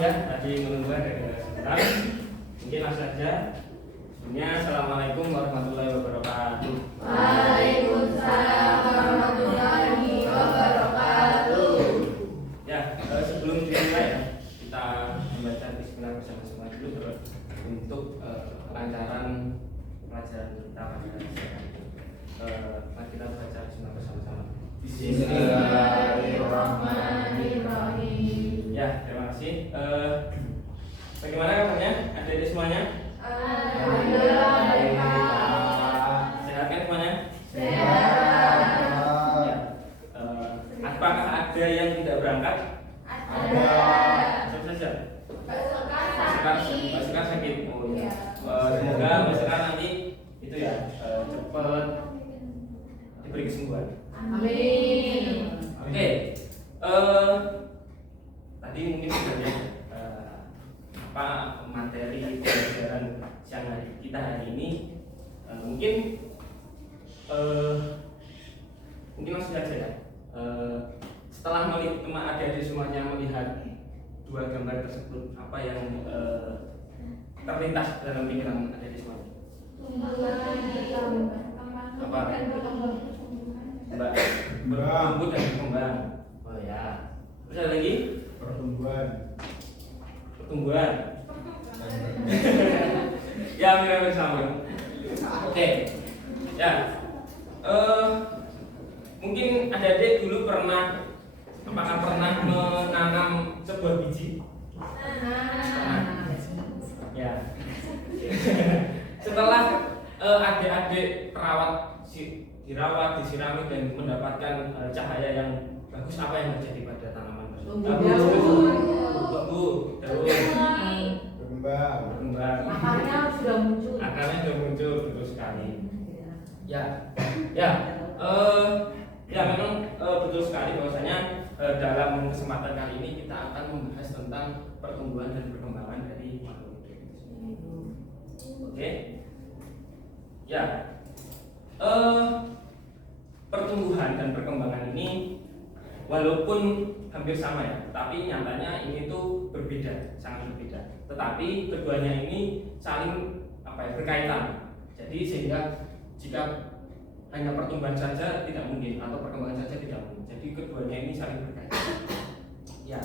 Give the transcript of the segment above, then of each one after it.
ya tadi menunggu ada sebentar. Mungkin langsung saja. Sebelumnya assalamualaikum warahmatullahi wabarakatuh. Waalaikumsalam warahmatullahi wabarakatuh. Ya, sebelum dimulai kita membaca bismillah bersama-sama dulu untuk kelancaran pelajaran kita pada siang. Kita baca bismillah bersama-sama. Bismillahirrahmanirrahim. Ya, terima kasih. Bagaimana kabarnya? Adik-adik semuanya? Alhamdulillah. Sehat kan semuanya? Sehat. Ya. Apakah ada yang tidak berangkat? Ada. Siapa saja? Sekar Sekar sakit. Oh ya. Ya. Semoga Mbak Sekar nanti itu ya cepat diberi kesembuhan. Amin. Oke. Tadi mungkin sebenarnya apa materi pelajaran siang hari kita hari ini mungkin langsung saja ya. Setelah adik-adik semuanya melihat dua gambar tersebut, apa yang terlintas dalam pikiran adik-adik semuanya? Apa? Mbak, bertumbuh dan berkembang. Oh ya. Terus ada lagi? Pertumbuhan. Ya, mirip sama. Oke. Ya. Mungkin adik-adik dulu apakah pernah menanam sebuah biji? Ya. Setelah adik-adik dirawat, disirami dan mendapatkan cahaya yang bagus, apa yang terjadi pada tanaman tersebut? Tumbuh, daun, berkembang. Akarnya sudah muncul. Akarnya sudah muncul, betul sekali. Ya, memang betul sekali bahwasanya dalam kesempatan kali ini kita akan membahas tentang pertumbuhan dan perkembangan dari makhluk hidup itu sendiri. Oke, ya, pertumbuhan dan perkembangan ini walaupun hampir sama ya, tapi nyatanya ini tuh berbeda, sangat berbeda. Tetapi keduanya ini saling berkaitan. Jadi sehingga jika hanya pertumbuhan saja tidak mungkin atau perkembangan saja tidak mungkin. Jadi keduanya ini saling berkaitan. Ya,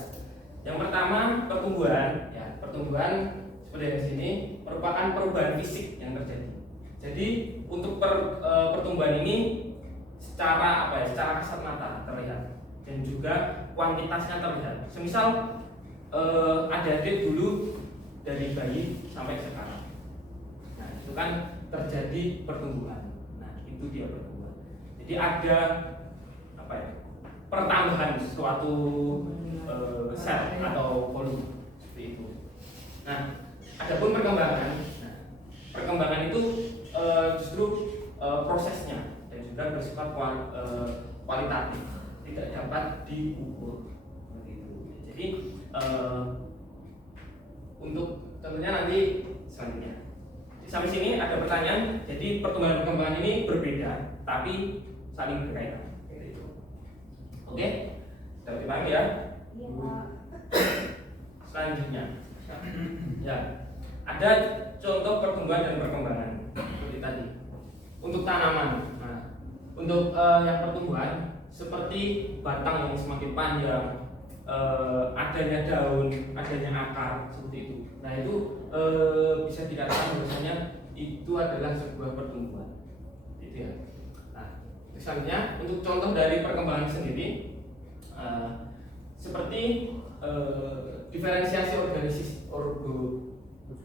yang pertama pertumbuhan. Ya, pertumbuhan seperti di sini merupakan perubahan fisik yang terjadi. Jadi untuk pertumbuhan ini secara secara kasat mata terlihat dan juga kuantitasnya terlihat. Semisal adik-adik dulu dari bayi sampai sekarang. Nah, itu kan terjadi pertumbuhan. Nah, itu dia pertumbuhan. Jadi ada pertambahan suatu sel atau volume seperti itu. Nah, adapun perkembangan. Nah, perkembangan itu justru prosesnya dan juga bersifat kualitatif, tidak dapat diukur seperti itu. Jadi untuk tentunya nanti selanjutnya. Sampai sini ada pertanyaan. Jadi pertumbuhan perkembangan ini berbeda, tapi saling berkaitan. Oke, dapat dipahami ya? Selanjutnya, ya ada contoh pertumbuhan dan perkembangan seperti tadi. Untuk tanaman, untuk yang pertumbuhan seperti batang yang semakin panjang, adanya daun, adanya akar seperti itu. Nah itu bisa dikatakan bahwasanya itu adalah sebuah pertumbuhan, gitu ya. Nah, misalnya untuk contoh dari perkembangan sendiri, seperti diferensiasi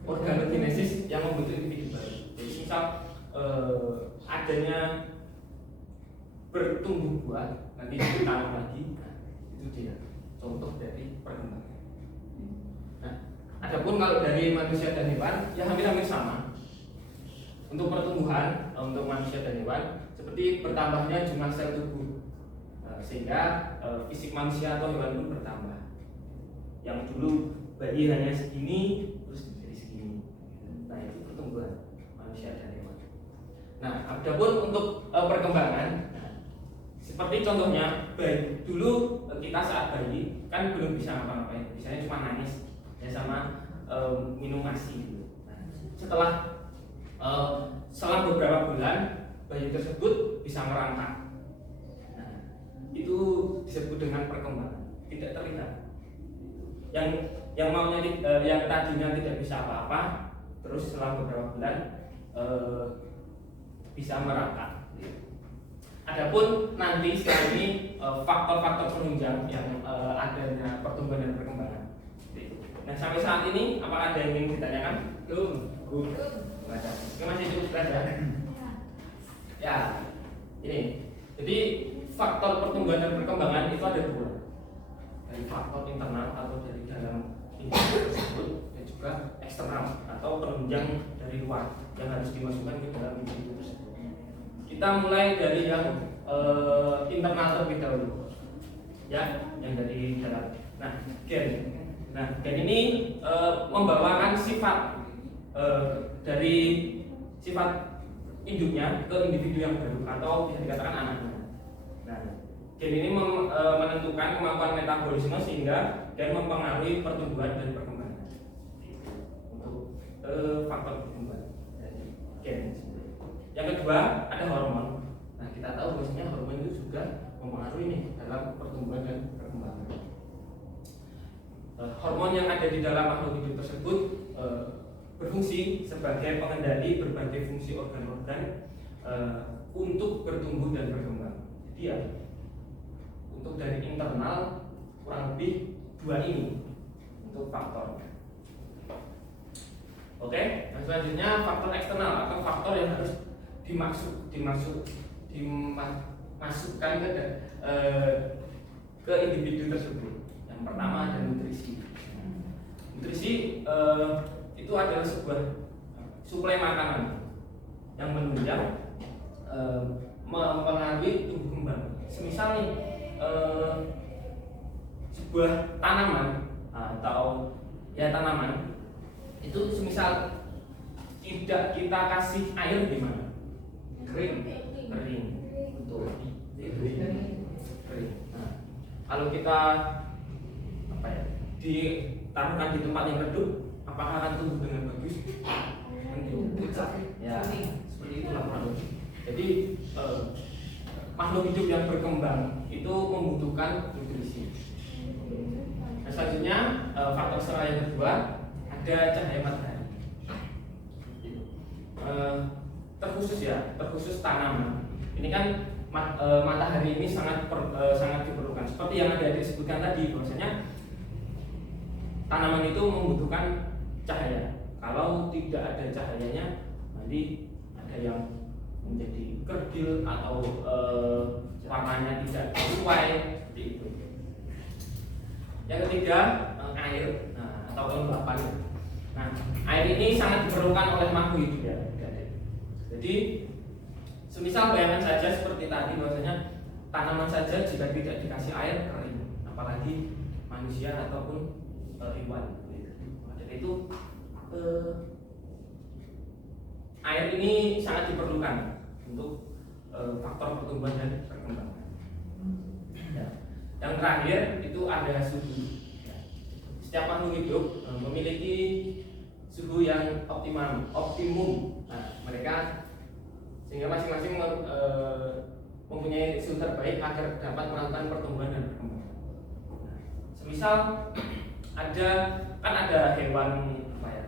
organogenesis yang membentuk individu baru. Jadi misal adanya bertumbuh buah nanti ditanam lagi, nah, itu dia contoh dari perkembangan. Nah, adapun kalau dari manusia dan hewan ya hampir sama. Untuk pertumbuhan untuk manusia dan hewan seperti bertambahnya jumlah sel tubuh, sehingga fisik manusia atau hewan pun bertambah. Yang dulu bayi hanya segini terus menjadi segini. Nah, itu pertumbuhan manusia dan hewan. Nah, adapun untuk perkembangan, seperti contohnya bayi. Dulu kita saat bayi kan belum bisa ngapa-ngapain, biasanya cuma nangis. ya sama minum ASI. Nah, setelah selang beberapa bulan bayi tersebut bisa merangkak. Nah, itu disebut dengan perkembangan, tidak terlihat. Yang maunya yang tadinya tidak bisa apa-apa, terus selang beberapa bulan bisa merangkak. Adapun nanti setelah ini faktor-faktor penunjang yang adanya pertumbuhan dan perkembangan. Nah, sampai saat ini apakah ada yang ingin ditanyakan? Belum. Baca. Oke, masih cukup belajar. Ya, ini. Jadi faktor pertumbuhan dan perkembangan itu ada dua. Dari faktor internal atau dari dalam individu tersebut dan juga eksternal atau penunjang dari luar yang harus dimasukkan ke dalam individu tersebut. Kita mulai dari yang internal terlebih dahulu, ya, yang dari dalam. Nah, gen. Nah, gen ini membawakan sifat dari sifat induknya ke individu yang baru atau bisa dikatakan anaknya. Nah, gen ini menentukan kemampuan metabolisme sehingga gen mempengaruhi pertumbuhan dan perkembangan. Untuk faktor pertumbuhan dari gen. Yang kedua ada hormon. Nah, kita tahu bahwasanya hormon itu juga mempengaruhi nih dalam pertumbuhan dan perkembangan. Hormon yang ada di dalam makhluk hidup tersebut berfungsi sebagai pengendali berbagai fungsi organ-organ untuk bertumbuh dan berkembang. Jadi ya, untuk dari internal kurang lebih dua ini untuk faktor. Oke, nah selanjutnya faktor eksternal atau faktor yang harus dimasukkan ke individu tersebut. Yang pertama ada nutrisi. Nutrisi itu adalah sebuah suplai makanan yang menunjang mempengaruhi tumbuh kembang. Semisal nih sebuah tanaman atau ya tanaman itu semisal tidak kita kasih air gimana? Kering. Betul. Kering. Nah, kalau kita ditaruhkan di tempat yang redup, apakah akan tumbuh dengan bagus? Ya, seperti itulah makhluk. Jadi makhluk hidup yang berkembang itu membutuhkan nutrisi. Nah, selanjutnya faktor eksternal yang kedua ada cahaya matahari. Terkhusus tanaman. Ini kan matahari ini sangat diperlukan. Seperti yang ada disebutkan tadi, bahwasanya tanaman itu membutuhkan cahaya. Kalau tidak ada cahayanya, nanti ada yang menjadi kerdil atau warnanya tidak sesuai seperti itu. Yang ketiga air, atau kelembapan. Nah, air ini sangat diperlukan oleh makhluk hidup ya. Jadi semisal bayangkan saja seperti tadi, bahwasanya tanaman saja jika tidak dikasih air kering, apalagi manusia ataupun hewan. Jadi itu air ini sangat diperlukan untuk faktor pertumbuhan dan perkembangan. Ya. Yang terakhir itu ada suhu. Ya. Setiap makhluk hidup memiliki suhu yang optimum. Nah, mereka sehingga masing-masing mempunyai suhu terbaik agar dapat melakukan pertumbuhan dan perkembangan. Nah, semisal ada hewan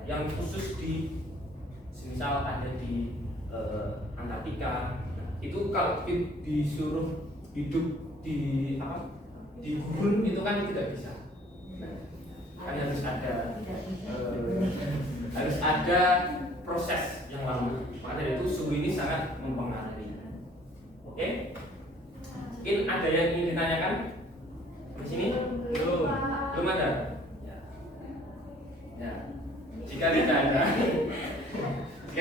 yang khusus semisal ada di Antartika. Nah, itu kalau disuruh hidup di gurun itu kan tidak bisa. Nah, kan harus ada proses yang lama. Maka dari itu suhu ini sangat mempengaruhi. Oke? Mungkin ada yang ingin ditanyakan di sini? Belum ada. Ya. Jika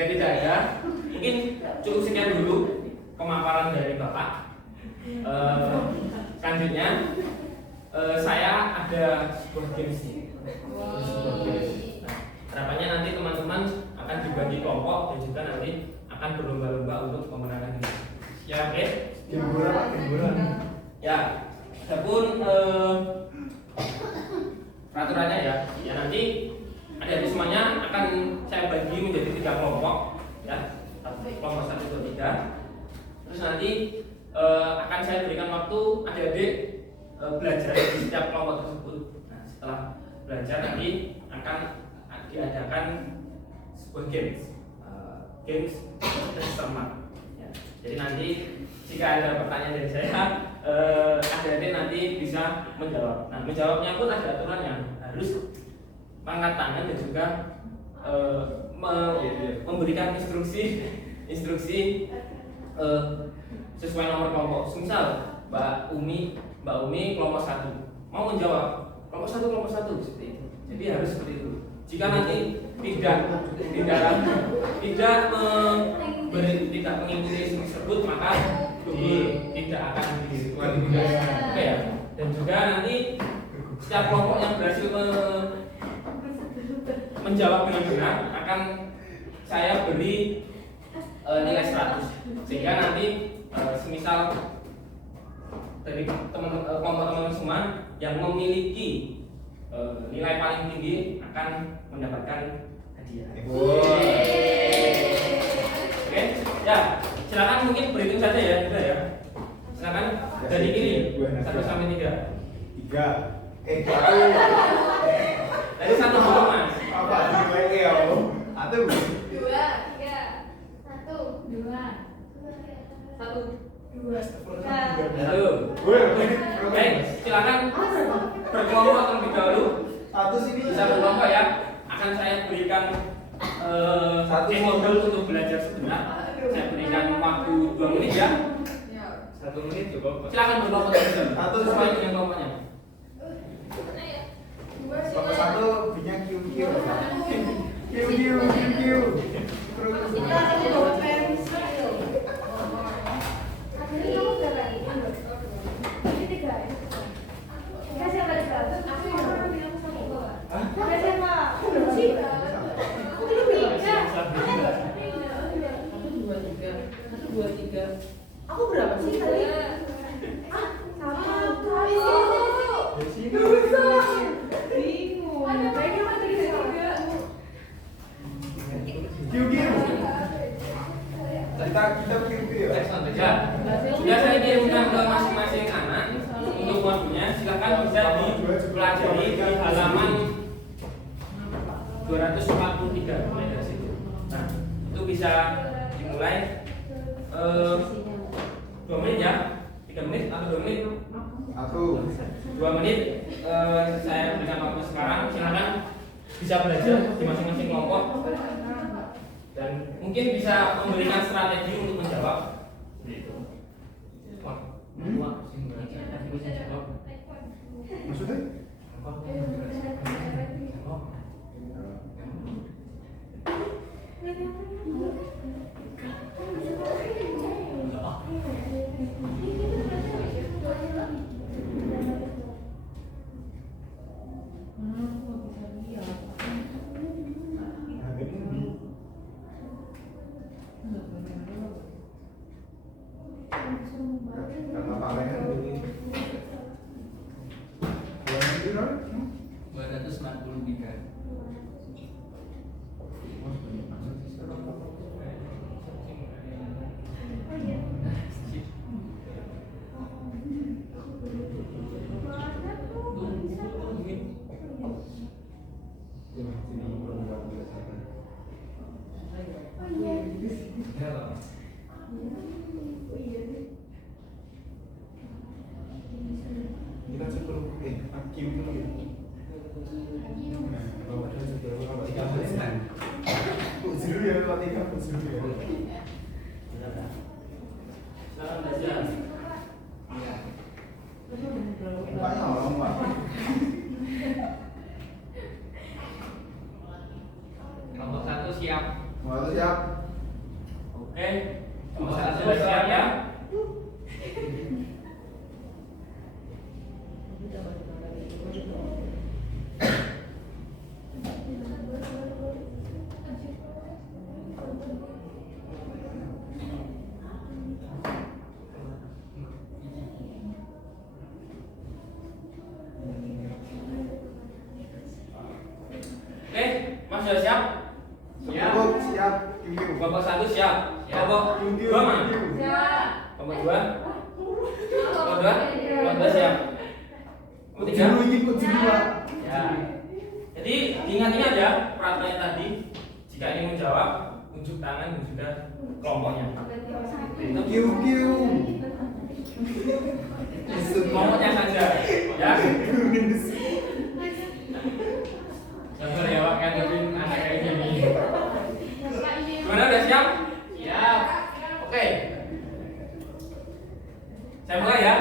tidak ada, mungkin cukup sekian dulu pemaparan dari Bapak. Selanjutnya saya ada sebuah games nih. Harapannya nanti teman-teman akan dibagi kelompok dan juga nanti akan berlomba-lomba untuk pemenangan ini. Ya, oke? Hiburan. Ya, adapun peraturannya ya. Ya nanti adik-adik semuanya akan saya bagi menjadi 3 kelompok ya. Kelompok 1, 2, 3. Terus nanti akan saya berikan waktu adik-adik belajar di setiap kelompok tersebut. Nah, setelah belajar nanti akan diadakan sebuah games tersemat. Ya. Jadi nanti jika ada pertanyaan dari saya, adik-adik nanti bisa menjawab. Nah, menjawabnya pun ada aturannya, harus angkat tangan dan juga memberikan instruksi sesuai nomor kelompok. Misal Mbak Umi kelompok 1 mau menjawab kelompok 1 seperti itu. Jadi harus seperti itu. Jika nanti tidak mengikuti instruksi tersebut, maka tidak akan dikualifikasi. Oke ya. Dan juga nanti setiap kelompok yang berhasil menjawab dengan benar akan saya beri nilai 100. Sehingga nanti semisal dari kelompok teman-teman semua yang memiliki nilai paling tinggi akan mendapatkan hadiah. Oke, ya silakan mungkin berhitung saja ya, kita ya. Silakan dari kiri 1 sampai 3. 3. Dari 1 dulu mas. Apa nilai ya? 1. 2, 3, 1, 2, 1, 2, 3. Oke, silakan berkelompok terlebih dahulu. 1 sini Bisa berkelompok ya. Akan saya berikan modul untuk belajar sebentar. Saya berikan waktu 2 menit ya. 1 menit cukup. Silakan berkelompok terlebih dahulu. Sesuai dengan kelompoknya. Kelompok 1 punya QQ. Terus Aku berapa sih tadi? Bingung. Kayaknya aku tadi 3. kita QQ ya. Ya. Sudah saya kirimkan ke masing-masing anak untuk modulnya. Silakan bisa dipelajari di halaman 243 mulai dari situ. Nah, itu bisa dimulai 2 menit ya, 3 menit atau 2 menit? 2 menit. Saya berikan waktu sekarang. Silakan bisa belajar di masing-masing kelompok dan mungkin bisa memberikan strategi untuk menjawab. Gitu. Maksudnya? Karena palingan ini 243. kita sebelum QQ ya. Kalau ada sebelum kalau 3 menit kan. Ujian ya kalau 3 ujian ya. Silakan belajar. Banyak orang Pak. Kelompok 1 siap. Mau siap? Oke. Kelompok 1 sudah siap ya. dua siap. Kelompok tiga. Ya. Jadi diingat-ingat ya peraturannya tadi. Jika ingin menjawab, unjuk tangan dan juga kelompoknya. Kelompoknya saja, ya. Sabar ya Pak, kan tapi anak kayak gini. Gimana, udah siap? Siap. Oke. Saya mulai ya.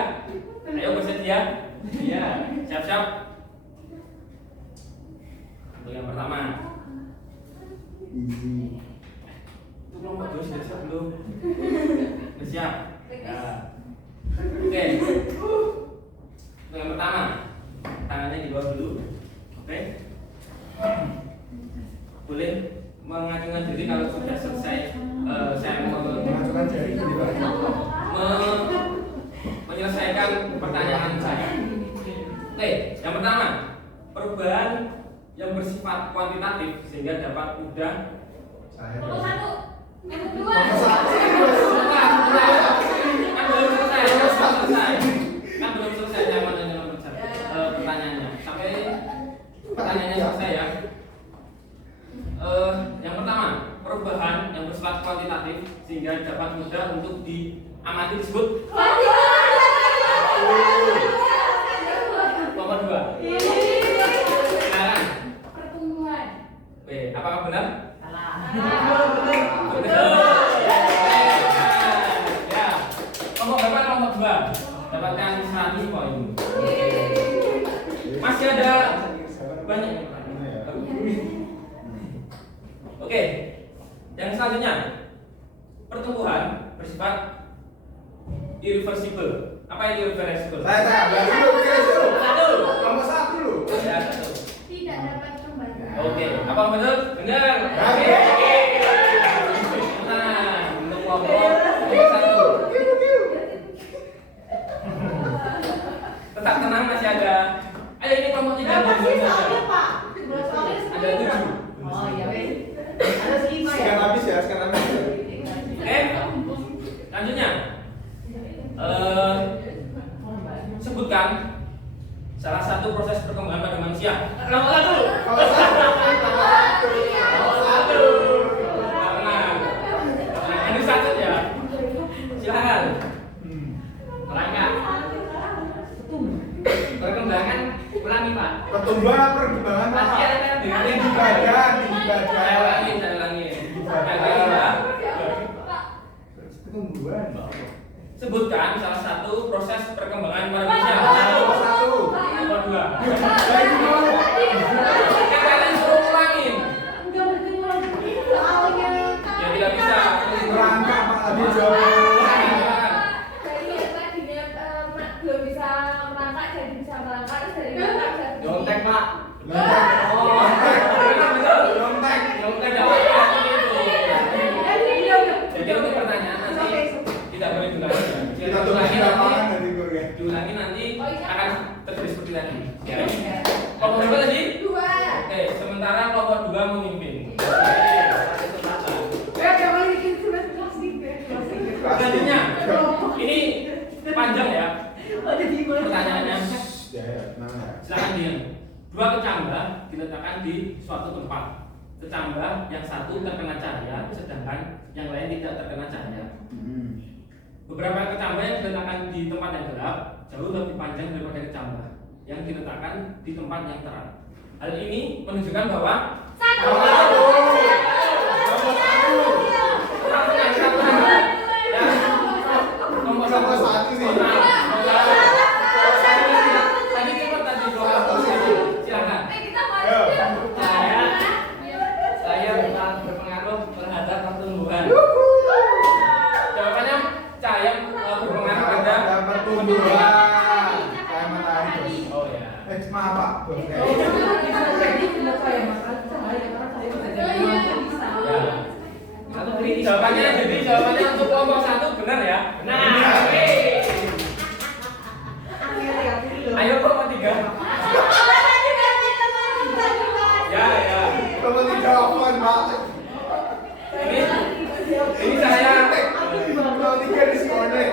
Ayo bersedia. Iya. Siap-siap. Untuk yang pertama. Itu kelompok dua sudah siap belum? Sudah siap. Ya. Oke. Untuk yang pertama, tangannya di bawah dulu. Oke. Boleh mengacungkan diri kalau sudah selesai. Saya Mengajukan jari di bawah. Menyelesaikan pertanyaan saya. Oke, yang pertama, perubahan yang bersifat kuantitatif sehingga dapat mudah. Saya Nomor 1. Yang kedua. Kan belum selesai jawabannya nomor 1. Pertanyaannya sampai pertanyaannya selesai ya. Yang pertama, perubahan yang bersifat kuantitatif sehingga dapat mudah untuk diamati disebut nomor 2. Silakan. Pertumbuhan. Oke, apakah benar? Salah. Betul. Ya. Kelompok berapa? Kelompok 2. Dapatkan 100 poin. Masih ada banyak yang Oke. Yang selanjutnya, pertumbuhan bersifat irreversible. Apa itu irreversible? Saya dulu. Satu. Nomor 1 dulu. Ya, satu. Tidak dapat kembali. Oke, apa betul? Benar. Oke. Nah, untuk kelompok yang 1. Tetap tenang, masih ada. Ayo ini kelompok 3. Ada 7. Oh iya wes. Harus 5 ya. Sekarang habis ya, sekarang habis. Oke. Selanjutnya. Sebutkan salah satu proses perkembangan pada manusia. Nomor 1. Nomor 1. Tenang. Ini satu ya. Silakan. Melangkah. Perkembangan ulangi Pak. Pertumbuhan perkembangan Pak. Masih ada Tinggi badan. Saya ulangi. Ya. Pertumbuhan. Sebutkan salah satu proses perkembangan pada manusia. Nomor 1. Nomor 2. Saya mau. Kan kalian suruh ulangin. Enggak bertumbuhan. Soalnya Ya tidak bisa. Merangkak Pak tadi jawab. dari yang tadinya belum bisa merangkak jadi bisa merangkak terus dari merangkak jadi Nyontek Pak. Lontek. Nyontek jawabnya itu. Jadi untuk pertanyaan nanti tidak boleh diulangi. Ya. Kita tunggu di lapangan nanti Guru ya. Diulangi nanti akan terjadi seperti tadi. Ya. Iya. Kelompok berapa tadi? 2. Oke, sementara kelompok 2 memimpin. Selanjutnya, ini panjang ya pertanyaannya. Ya, tenang ya. Silakan diam. 2 kecambah diletakkan di suatu tempat. Kecambah yang satu terkena cahaya, sedangkan yang lain tidak terkena cahaya. Beberapa kecambah yang diletakkan di tempat yang gelap jauh lebih panjang daripada kecambah yang diletakkan di tempat yang terang. Hal ini menunjukkan bahwa Nomor 1 sih. Tadi cepat tadi silakan. Saya bukan berpengaruh terhadap pertumbuhan. Jawabannya cahaya berpengaruh pada pertumbuhan. Kayak matahari. Oh ya. Maaf Pak. Jawabannya untuk kelompok 1 benar ya. Nah, ayo kelompok 3. Ya. Nomor 3 apaan Pak? Ini saya Nomor 3 diskonek.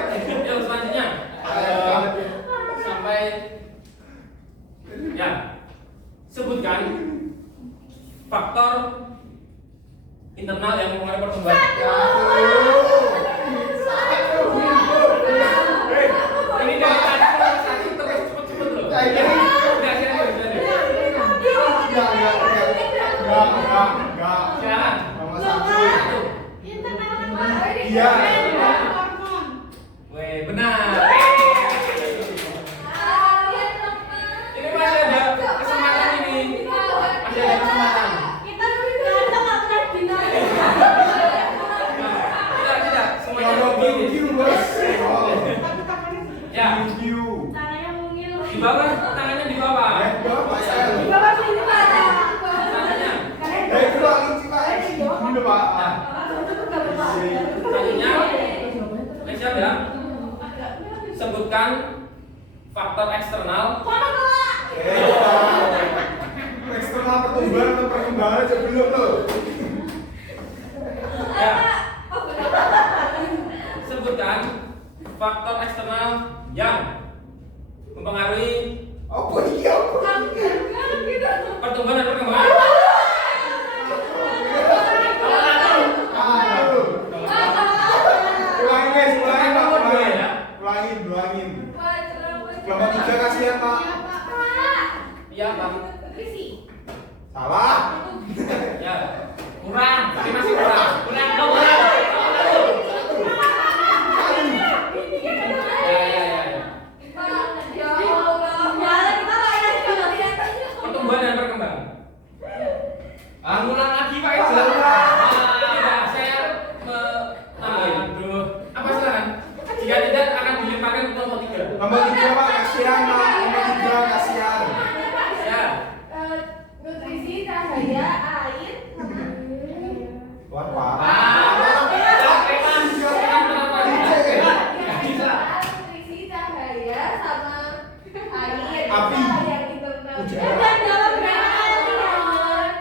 Di bawah, tangannya di bawah. Pak saya. Di bawah sini Pak. Tangannya. Keluarin sih Pak. Ini Pak. Nah, selanjutnya, siap ya. Sebutkan faktor eksternal. Eksternal pertumbuhan atau perkembangan aja belum loh. Ya. Sebutkan faktor eksternal yang mempengaruhi Apa iya? pertumbuhan dan perkembangan. Ulangin guys, ulangin Pak, Nomor dua ulangin. ya. Ulangin. Kelompok 3 kasihan Pak. Iya, Pak. Salah. Ya. Kurang, tapi masih kurang. Kurang. Pertumbuhan dan perkembangan. Ngulang lagi Pak itu. Tidak, saya menambahin. Aduh, apa silakan? Jika tidak akan dilemparkan ke kelompok 3. Nomor 3 Pak, kasihan Pak. Nomor 3 kasihan. Ya. Nutrisi, cahaya, air, Wah, Pak. nutrisi, cahaya, sama air. Api. Yang internal. Udara. Dan dalam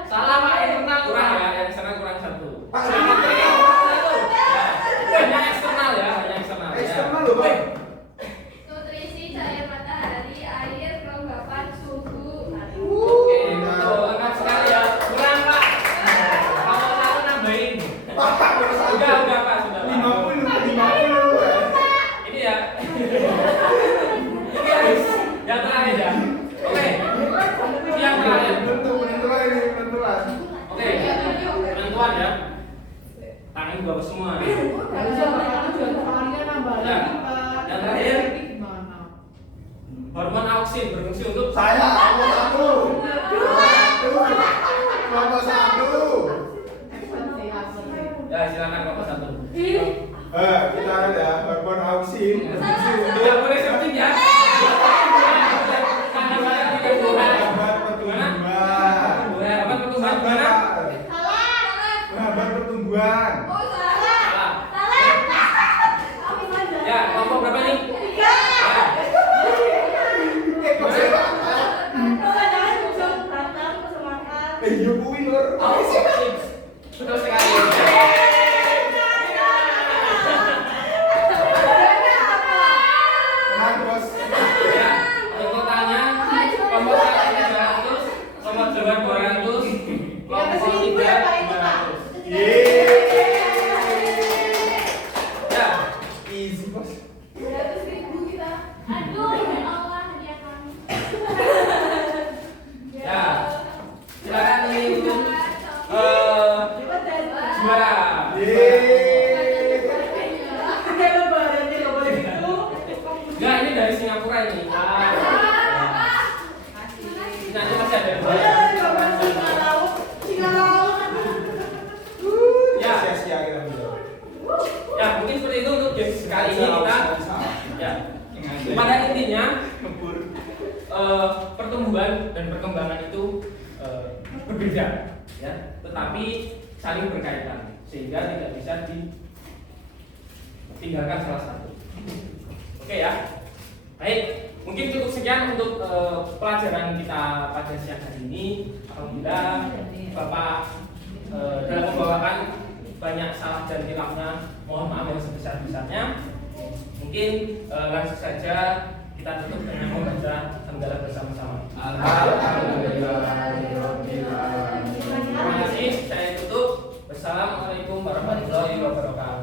Salah Pak, internal kurang ya, yang sana kurang 1. Pak, Hanya eksternal ya, hanya eksternal. eksternal loh Pak. nutrisi, cahaya matahari, air, kelembapan, suhu. Oke, betul. Lengkap sekali ya. Kurang Pak. Kalau satu nambahin. Pak, Udah Pak, sudah Pak. 50. Ini ya. Ini harus yang terakhir ya. Oke. Yang terakhir. Penentuan ini, penentuan. Oke. Penentuan ya. Tangan di bawah semua. Ya. Yang terakhir. Hormon auksin berfungsi untuk Saya nomor 1. Nomor 1. Ya, silakan kelompok 1. Kita ada hormon auksin berfungsi untuk Tidak boleh sebutin ya. Karena saya tidak boleh. menghambat pertumbuhan. Apa pertumbuhan gimana? Menghambat pertumbuhan. Salah. Ya, kelompok berapa nih? Ya. Iya kuwi lur. Oh, sip. Betul sekali. Tenang bos. Ya, untuk tanya kelompok 1 300, kelompok 2 200, kelompok 3 200. Ya, Easy bos. 200.000 kita. ya. Silakan ini untuk juara. Enggak, ini dari Singapura ini. Nanti masih ada. Ya, Sia-sia kita menjawab. ya mungkin seperti itu untuk game kali ini kita. Ya, pada intinya pertumbuhan dan perkembangan itu berbeda, ya, tetapi saling berkaitan sehingga tidak bisa ditinggalkan salah satu. Oke ya, baik. Mungkin cukup sekian untuk pelajaran kita pada siang hari ini. Alhamdulillah Bapak dalam membawakan banyak salah dan hilafnya, mohon maaf yang sebesar-besarnya. Mungkin langsung saja kita tutup dengan membaca hamdalah bersama-sama. Terima kasih. Saya tutup. Wassalamualaikum warahmatullahi wabarakatuh.